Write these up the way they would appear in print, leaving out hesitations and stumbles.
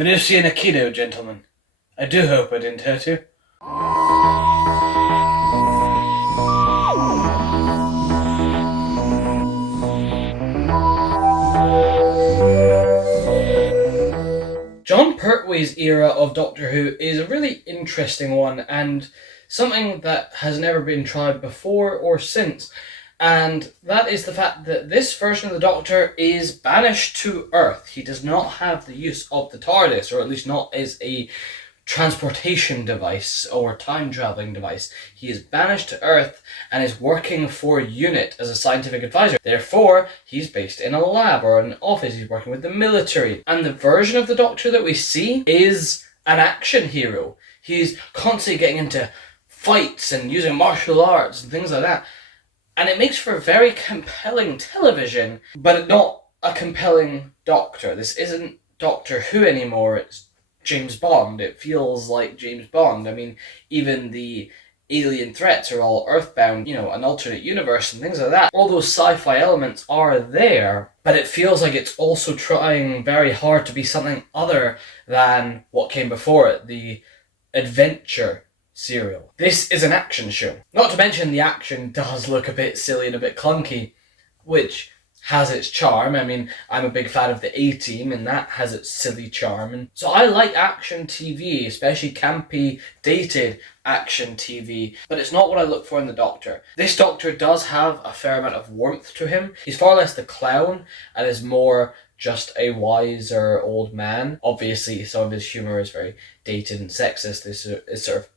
Venusian Aikido, gentlemen. I do hope I didn't hurt you. Jon Pertwee's era of Doctor Who is a really interesting one, and something that has never been tried before or since. And that is the fact that this version of the Doctor is banished to Earth. He does not have the use of the TARDIS, or at least not as a transportation device or time-travelling device. He is banished to Earth and is working for UNIT as a scientific advisor. Therefore, he's based in a lab or an office. He's working with the military. And the version of the Doctor that we see is an action hero. He's constantly getting into fights and using martial arts and things like that. And it makes for very compelling television, but not a compelling Doctor. This isn't Doctor Who anymore, it's James Bond. It feels like James Bond. I mean, even the alien threats are all earthbound, an alternate universe and things like that. All those sci-fi elements are there, but it feels like it's also trying very hard to be something other than what came before it, the adventure serial. This is an action show. Not to mention the action does look a bit silly and a bit clunky, which has its charm. I mean, I'm a big fan of the A-Team, and that has its silly charm. And so I like action TV, especially campy, dated action TV, but it's not what I look for in the Doctor. This Doctor does have a fair amount of warmth to him. He's far less the clown and is more just a wiser old man. Obviously, some of his humour is very dated and sexist. This is sort of,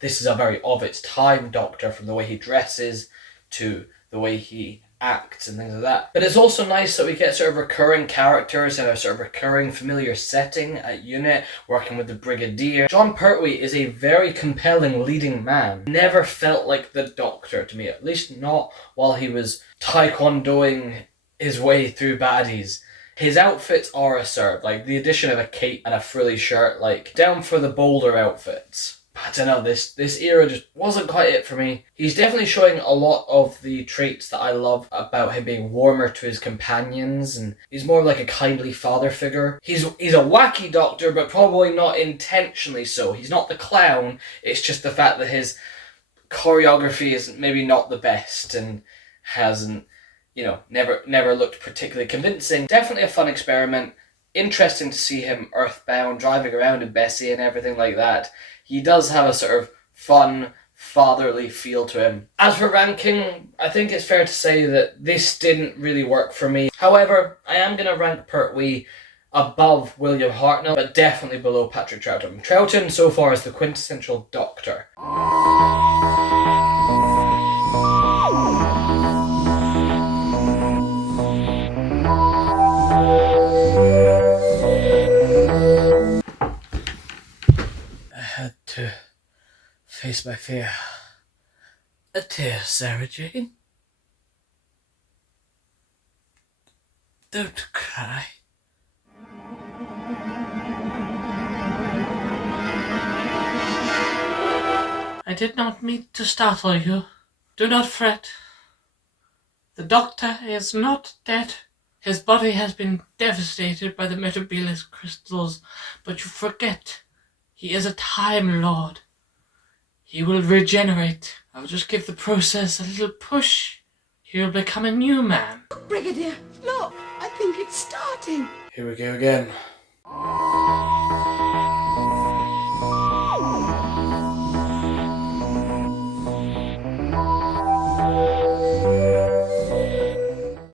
this is a very of its time Doctor, from the way he dresses to the way he acts and things like that. But it's also nice that we get sort of recurring characters in a sort of recurring familiar setting at UNIT, working with the Brigadier. Jon Pertwee is a very compelling leading man. Never felt like the Doctor to me, at least not while he was taekwondoing his way through baddies. His outfits are a serve, like the addition of a cape and a frilly shirt, like down for the bolder outfits. I don't know, this era just wasn't quite it for me. He's definitely showing a lot of the traits that I love about him being warmer to his companions, and he's more like a kindly father figure. He's a wacky Doctor, but probably not intentionally so. He's not the clown, it's just the fact that his choreography is maybe not the best and hasn't, never looked particularly convincing. Definitely a fun experiment. Interesting to see him earthbound, driving around in Bessie and everything like that. He does have a sort of fun, fatherly feel to him. As for ranking, I think it's fair to say that this didn't really work for me. However, I am going to rank Pertwee above William Hartnell, but definitely below Patrick Troughton. Troughton, so far, is the quintessential Doctor. To face my fear. A tear, Sarah Jane. Don't cry. I did not mean to startle you. Do not fret. The Doctor is not dead. His body has been devastated by the Metabolus crystals, but you forget. He is a Time Lord. He will regenerate. I will just give the process a little push. He will become a new man. Brigadier, look! I think it's starting. Here we go again.